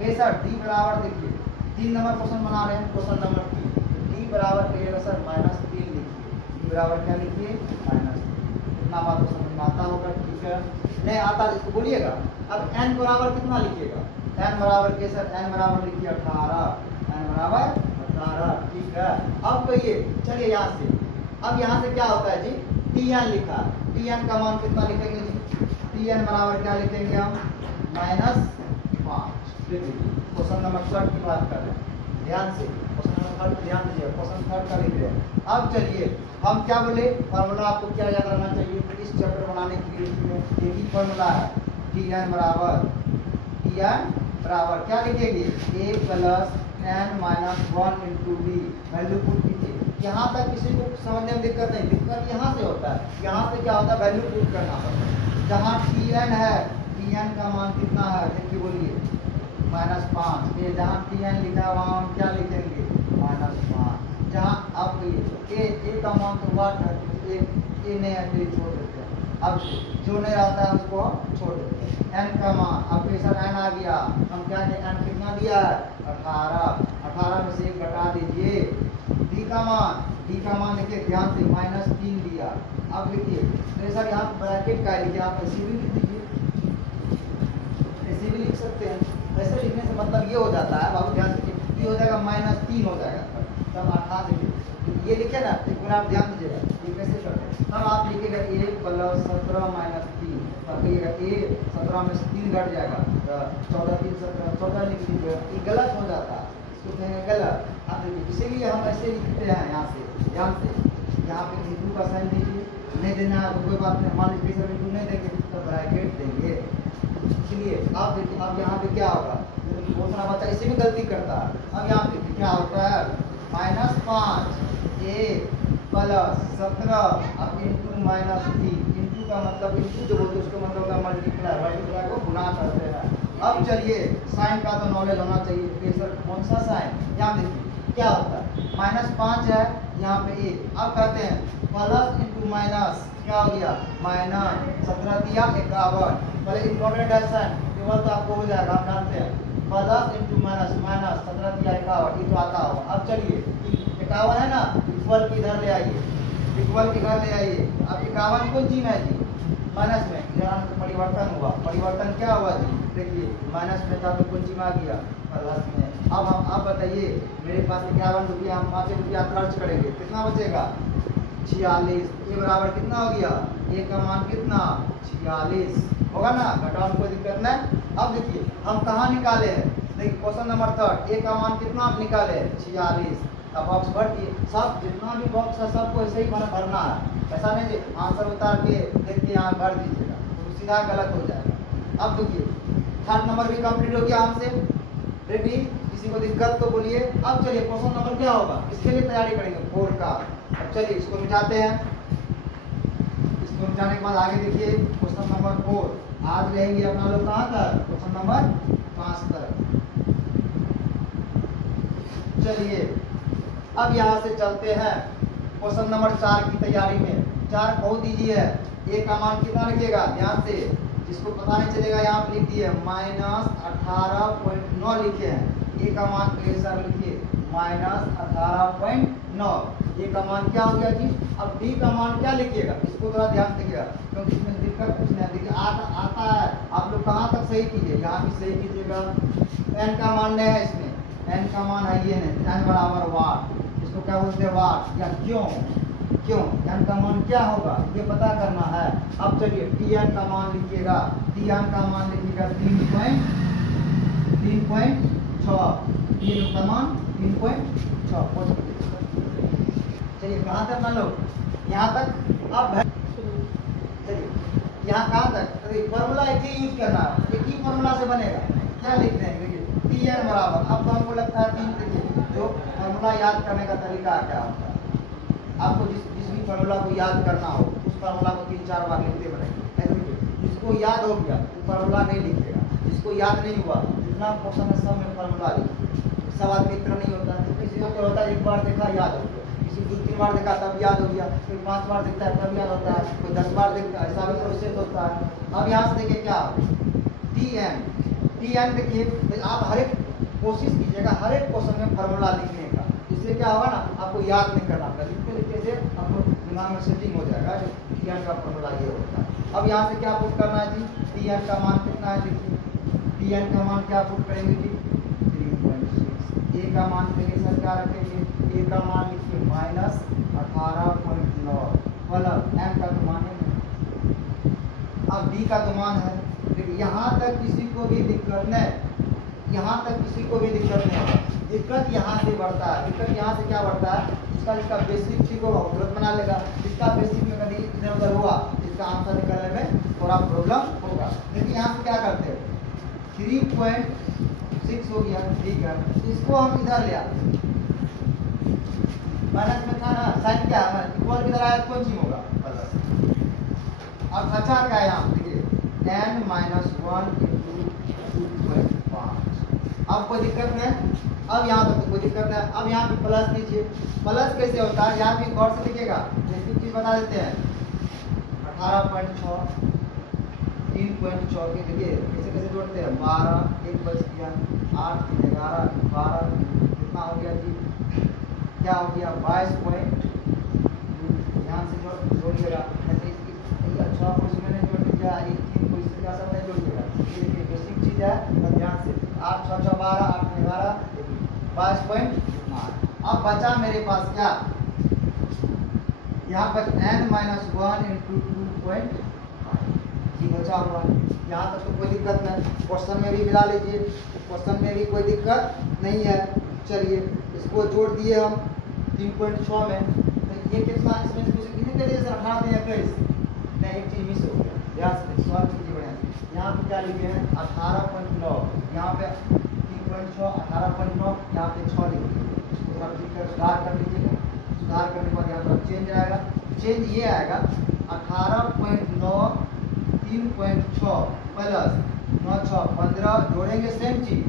63 D बराबर देखिए 3 number question बना रहे हैं, क्वेश्चन नंबर 3 डी बराबर करिएगा सर -3 लिखिए, डी बराबर क्या लिखिए -3। इतना बात तो समझ में आता होगा, ठीक है। नहीं आता तो इसको बोलिएगा। अब n बराबर कितना लिखिएगा, n बराबर के सर n बराबर लिखिए 18, n बराबर 18, ठीक है। अब कहिए चलिए यहाँ से, अब यहाँ से क्या होता है जी Tn लिखा, Tn का मान कितना लिखेंगे जी, Tn बराबर क्या लिखेंगे हम -5। क्वेश्चन नंबर 3 की बात कर रहे हैं, ध्यान से क्वेश्चन नंबर 3 ध्यान दीजिए, क्वेश्चन 3 का लिख रहे हैं। अब चलिए हम क्या बोले, फार्मूला आपको क्या याद रखना चाहिए इस चैप्टर बनाने के लिए, एक ही फार्मूला है Tn बराबर क्या लिखेंगे a plus n minus 1 into D, value put कीजिए। यहाँ तक किसी को समझने में दिक्कत नहीं, दिक्कत यहाँ से होता है, यहाँ से क्या होता है वैल्यू पुट करना पड़ता है। जहाँ Tn है, Tn का मान कितना है देखिए बोलिए -5, ये जहाँ Tn लिखा है वहाँ हम क्या लिखेंगे -5। जहाँ अब a का मान तो वाट है, ए नहीं है तो छोड़ देते हैं, अब जो नहीं रहता है उसको हम छोड़ देते हैं। n का मान अब सर n आ गया, हम क्या n कितना दिया है 18, 18 में से 1 घटा दीजिए। d का मान देखिए ध्यान से -3 दिया। अब लिखिए तो सर यहाँ ब्रैकेट का लिखिए, आप ऐसे भी लिख दीजिए, ऐसे भी लिख सकते हैं। ऐसे लिखने से मतलब ये हो जाता है बाबू ध्यान से, ये हो जाएगा -3 हो जाएगा, तब 18 ये लिखे ना, एक बार आप ध्यान दीजिएगा ये कैसे करते हैं। अब आप लिखिएगा a प्लस 17 माइनस 3, तब लिखिएगा a 17 में से 3 घट जाएगा तो 14 3 17 14 लिख दीजिएगा, ये गलत हो जाता है, इसको कहेंगे गलत। आप देखिए इसीलिए हम ऐसे लिखते हैं, यहाँ से ध्यान से यहाँ पे इंटू का साइन दीजिए, नहीं देना है तो कोई बात नहीं, मान लीजिए सर इंटू नहीं देंगे तो ब्रैकेट देंगे। इसलिए आप देखिए अब यहाँ पे क्या होगा, बहुत सारा बच्चा इसी में गलती करता है। अब यहाँ पे क्या होता है -5 a प्लस 17 अब इंटू -3, इंटू का मतलब इंटू जो बोलते हैं उसको मतलब होता है मल्टीप्लाई को गुना करते हैं। अब चलिए साइन का तो नॉलेज होना चाहिए कि सर कौन सा साइन, यहाँ देखिए क्या होता है -5 है यहाँ पे a, अब कहते हैं प्लस इंटू माइनस क्या हो गया -17 दिया 51, पहले इम्पोर्टेंट है साइन केवल तो आपको हो जाएगा, आप जानते हैं प्लस इंटू माइनस 17 दिया 51, ये तो आता होगा। अब चलिए 51 है ना, इक्वल की इधर ले आइए, इक्वल की इधर ले आइए। अब 51 कौन चीज है जी माइनस में, यहाँ परिवर्तन हुआ, परिवर्तन क्या हुआ जी देखिए माइनस में था तो कौन चीज आ गया प्लस में। अब हम आप बताइए मेरे पास 51 रुपया, हम 5 रुपया खर्च करेंगे, कितना बचेगा 46, ये बराबर कितना हो गया, ए का मान कितना 46 होगा ना, घटाओ कोई दिक्कत नहीं। अब देखिए हम कहाँ निकाले हैं, देखिए क्वेश्चन नंबर 3 ए का मान कितना आप निकाले 46, अब बॉक्स भर दिए, सब जितना भी बॉक्स है सबको ऐसे ही भरना है, ऐसा नहीं जी आंसर उतार के देखिए यहाँ भर दीजिएगा तो सीधा गलत हो जाएगा। अब देखिए 3rd नंबर भी कंप्लीट हो गया हमसे, रेडी, किसी को दिक्कत तो बोलिए। अब चलिए क्वेश्चन नंबर क्या होगा, इसके लिए तैयारी करेंगे 4 का। अब चलिए इसको मिटाते हैं, इसको मिटाने के बाद आगे देखिए क्वेश्चन नंबर 4 आज रहेंगे अपना लोग कहाँ तक, क्वेश्चन नंबर 5 तक। चलिए अब यहाँ से चलते हैं क्वेश्चन नंबर 4 की तैयारी में। 4 बहुत ईजी है, ए का मान कितना रखिएगा ध्यान से, जिसको पता नहीं चलेगा यहाँ पे लिख दिए -18.9 लिखे हैं, ए का मान सर लिखिए -18.9, ए का मान क्या हो गया जी। अब डी का मान क्या लिखिएगा, इसको थोड़ा ध्यान दीजिएगा क्योंकि इसमें दिक्कत कुछ नहीं, देखिए आता है, आप लोग कहाँ तक सही कीजिए, यहाँ भी सही कीजिएगा। एन का मान नहीं है इसमें, एन का मान है ये नहीं, एन बराबर वाट, इसको क्या बोलते हैं वाट या क्यों, एन का मान क्या होगा ये पता करना है। अब चलिए टी एन का मान लिखिएगा, टी एन का मान लिखिएगा 3.6, टी एन का मान 3.6। चलिए कहाँ तक मान लो, यहाँ तक। अब चलिए यहाँ कहाँ तक, अरे फॉर्मूला एक ही यूज करना है, एक ही फॉर्मूला से बनेगा, क्या लिख रहे हैं देखिए टी एन बराबर, अब तो हमको लगता है 3, देखिए जो फॉर्मूला याद करने का तरीका क्या होता है, आपको जिस भी फॉर्मूला को याद करना हो उस फॉर्मूला को 3-4 बार लिखते बनेंगे। जिसको याद हो गया वो फॉर्मूला नहीं लिखेगा, जिसको याद नहीं हुआ जितना क्वेश्चन है सब में फॉर्मूला लिखिए। सब आदमी इतना नहीं होता है, किसी को क्या होता है एक बार देखा याद हो गया, किसी 2-3 बार देखा तब याद हो गया, कोई 5 बार देखता है तब याद होता है, कोई 10 बार देखता है, ऐसा भी प्रोसेस होता है। अब यहाँ से देखिए क्या टी एन देखिए आप हर एक कोशिश कीजिएगा हर एक क्वेश्चन में फार्मूला लिखने का। इससे क्या होगा ना, आपको याद नहीं करना पड़ेगा, लिखते लिखते से आपको दिमाग में सेटिंग हो जाएगा जो टी एन का फार्मूला ये होता है। अब यहाँ से क्या पुट करना है जी, टी एन का मान कितना है, देखिए टी एन का मान क्या पुट करेंगे जी 3.6। ए का मान देखिए सर क्या रखेंगे, ए का मान लिखिए -18.9 प्लस एम का तो मान है, अब डी का तो मान है। देखिए यहाँ तक किसी को भी दिक्कत नहीं, यहाँ तक किसी को भी दिक्कत नहीं है। दिक्कत यहाँ से बढ़ता है, दिक्कत यहाँ से क्या बढ़ता है, जिसका बेसिक ठीक होगा वो तुरंत बना लेगा, जिसका बेसिक में कभी इधर उधर हुआ इसका आंसर निकालने में थोड़ा प्रॉब्लम होगा। देखिए यहाँ से क्या करते हैं, 3.6 हो गया, ठीक है, इसको हम इधर ले आते, माइनस में था ना, साइन क्या है इक्वल किधर आया, कौन चीज होगा प्लस। अब अच्छा क्या है यहाँ देखिए n - 1 × 2.5। अब कोई दिक्कत नहीं, अब यहाँ तक तो कोई दिक्कत नहीं। अब यहाँ पे प्लस कीजिए, प्लस कैसे होता है यहाँ पे गौर से लिखिएगा, जैसे चीज बता देते हैं 18.6 3.6 के देखिए कैसे कैसे जोड़ते हैं, 12 1 बच गया, 8 3 11 12 कितना हो गया जी, क्या हो गया 22. ध्यान से जोड़िएगा, ऐसे अच्छा को इसमें नहीं जोड़ दीजिएगा, एक 3 को इससे क्या सब नहीं जोड़िएगा, ये देखिए बेसिक चीज है तो ध्यान से 8 6 6 12 8 11 22.8। अब बचा मेरे पास क्या, यहाँ पर n - 1 × 2.5 ये बचा हुआ है। यहाँ तक तो कोई दिक्कत नहीं, क्वेश्चन में भी मिला लीजिए, क्वेश्चन में भी कोई दिक्कत नहीं है। चलिए इसको जोड़ दिए हम 3.6 में, तो ये कितना इसमें से कितने के लिए 18 से 21 नहीं, एक चीज मिस हो गया, ध्यान से सॉल्व कीजिए बढ़िया से। यहाँ पे क्या लिखे हैं 18.9, यहाँ पे 3.6 18.9, यहाँ पे 6 लिख दीजिए, इसको थोड़ा ठीक कर सुधार कर लीजिएगा। सुधार करने के बाद यहाँ पर चेंज आएगा, चेंज ये आएगा 18.9 3.6 प्लस 9 6 15 जोड़ेंगे सेम चीज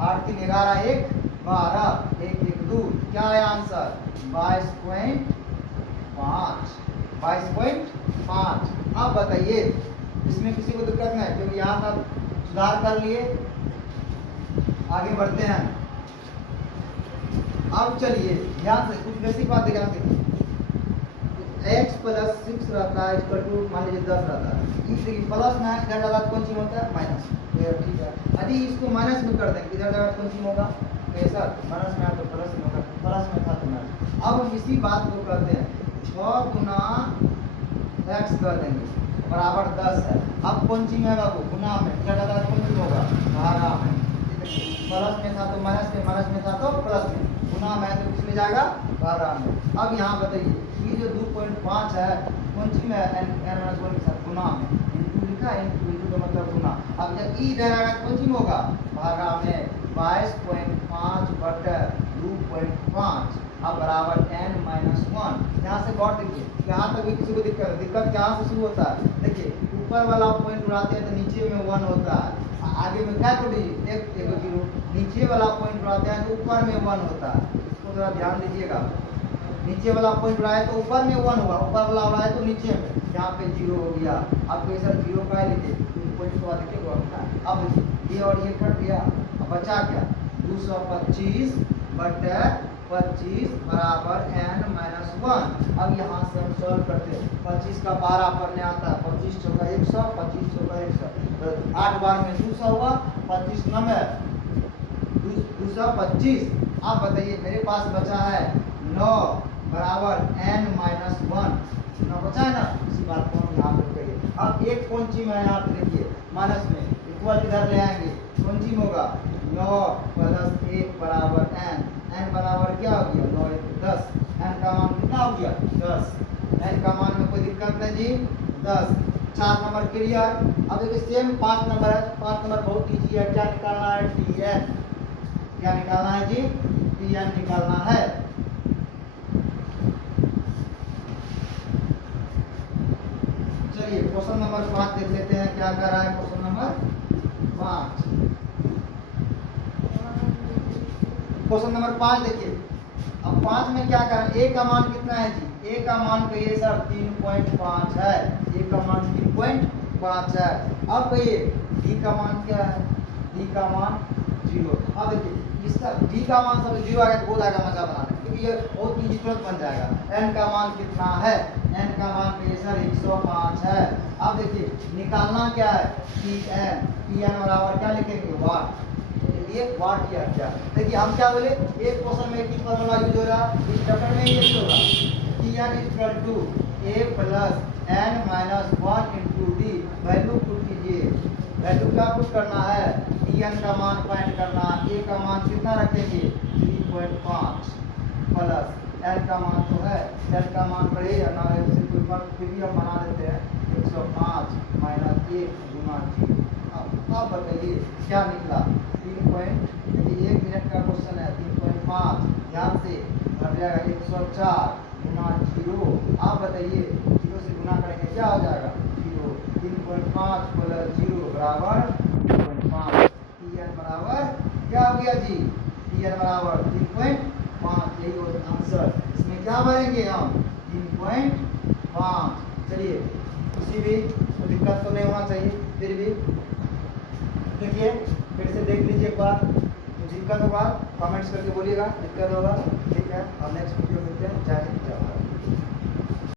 8 3 11 1 12 1 1 2, क्या है आंसर 22.5 22.5। अब बताइए इसमें किसी को दिक्कत नहीं, क्योंकि यहाँ तक सुधार कर लिए, आगे बढ़ते हैं। अब चलिए ध्यान से कुछ बेसिक बात ध्यान से, x + 6 रहता है इक्वल टू मान लीजिए 10 रहता है, इस देखिए प्लस में इधर ज्यादा कौन सी होता है माइनस, ठीक है। यदि इसको माइनस में कर देंगे इधर ज्यादा कौन सी होगा, ऐसा माइनस में तो प्लस में होगा, प्लस में था तो माइनस। अब हम इसी बात को कहते हैं 6 × x कर देंगे बराबर 10 है। अब कौन सी में होगा वो गुना में, इधर ज्यादा कौन सी होगा भागा में, प्लस में था तो माइनस में, माइनस में था तो प्लस में, गुना में तो किस में जाएगा भागा में। अब यहाँ बताइए ये जो 2.5 है कौन सी में n - 1 के साथ गुना में, इनटू लिखा है, इनटू का मतलब गुना। अब जब ई इधर आएगा कौन सी में होगा भागा में, 22.5 बटा 2.5 अब बराबर n - 1। यहाँ से गौर देखिए, यहाँ तक भी किसी को दिक्कत यहाँ से शुरू होता है। देखिए ऊपर वाला पॉइंट उड़ाते हैं तो नीचे में 1 होता है, आगे में क्या कर दीजिए 1 0, नीचे वाला पॉइंट उड़ाते हैं तो ऊपर में 1 होता है, इसको थोड़ा ध्यान दीजिएगा। नीचे वाला पॉइंट उड़ाए तो ऊपर में 1 होगा, ऊपर वाला उड़ाए तो नीचे में, यहाँ पे 0 हो गया। अब कैसा 0 का लिखिए, पॉइंट को देखिए। अब ये और ये कट गया, अब बचा क्या 225 बटा 25 बराबर n - 1। अब यहाँ से हम सॉल्व करते हैं, 25 का 12 पढ़ने आता है, 25 चौका 100 25 चौका 100, 8 बार में 200 हुआ, 25 9 225। अब बताइए मेरे पास बचा है 9 बराबर n - 1, 9 बचा है ना, इसी बात को हम यहाँ पे करिए। अब एक कौन सी में यहाँ पे देखिए माइनस में, इक्वल किधर ले आएंगे, कौन सी में होगा 9 + 1 बराबर n, n बराबर क्या हो गया 9 × 10, n का मान कितना हो गया 10, n का मान में कोई दिक्कत नहीं जी 10। 4 नंबर क्लियर। अब देखिए सेम 5 नंबर है, 5 नंबर बहुत ईजी है, क्या निकालना है tn, क्या निकालना है जी tn निकालना है। चलिए क्वेश्चन नंबर 5 देख लेते हैं क्या कर रहा है क्वेश्चन नंबर 5। क्वेश्चन नंबर 5 देखिए, अब 5 में क्या करें, a का मान कितना है जी, a का मान कहिए सर 3.5 है, a का मान 3.5 है। अब कहिए d का मान क्या है, d का मान जीरो। अब देखिए इसका b का मान सब जीरो आ गया तो हो जाएगा मजा बनाने, क्योंकि ये बहुत इजी तुरंत बन जाएगा। n का मान कितना है, n का मान पे सर 105 है। अब देखिए निकालना क्या है, Pn बराबर क्या लिखेंगे, वाट। ये वाट किया क्या, देखिए हम क्या बोले, एक क्वेश्चन में एक ही फॉर्मूला यूज हो रहा है, इस चैप्टर में ये होगा Pn equal to a plus n minus 1 into D. Value put कीजिए, वैल्यू क्या पुट करना है, Pn का मान फाइंड करना, a का मान कितना रखेंगे 3.5 प्लस n का मान तो है, n का मान पड़े या ना है उसे कोई बात, फिर भी हम बना देते हैं 105 माइनस 1 गुना 0। अब बताइए क्या निकला, 1 मिनट का क्वेश्चन है, 3.5 ध्यान से घट जाएगा 104 गुना 0। आप बताइए 0 से गुना करेंगे क्या हो जाएगा 0, 3.5 प्लस 0 बराबर 3.5। Pn बराबर क्या हो गया जी, Pn बराबर 3.5, यही होगा आंसर। इसमें क्या भरेंगे हम 3.5। चलिए किसी भी दिक्कत तो नहीं होना चाहिए, फिर भी देखिए फिर से देख लीजिए एक बार, दिक्कत होगा कमेंट्स करके बोलिएगा, दिक्कत होगा, ठीक है। और नेक्स्ट वीडियो मिलते हैं, जय हिंद जय भारत।